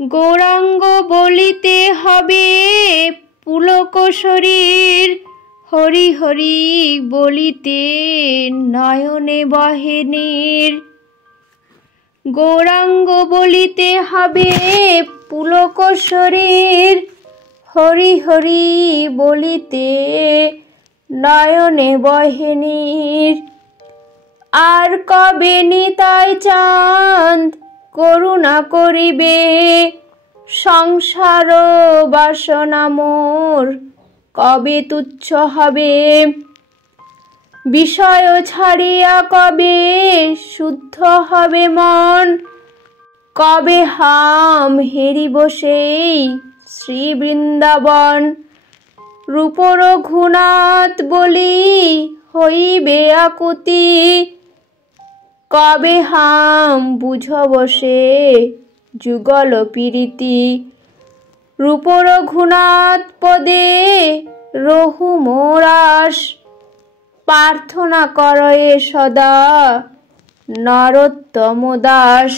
গৌরাঙ্গ বলিতে হবে পুলক শরীর, হরি হরি বলিতে নয়নে বহে নীর। গৌরাঙ্গ বলিতে হবে পুলক শরীর, হরি হরি বলিতে নয়নে বহে নীর। আর কবে নিতাই চাঁদ করুণা করিবে, সংসার বাসনা মোর কবে তুচ্ছ হবে। বিষয় ছাড়িয়া কবে শুদ্ধ হবে মন, কবে হাম হেরিব সেই শ্রী বৃন্দাবন। রূপ রঘুনাথ বলি হইবে আকুতি, কবে হাম বুঝব সে যুগল প্রীতি। রূপ রঘুনাথ পদে রহু মোর আশ, প্রার্থনা করয়ে সদা নরোত্তম দাস।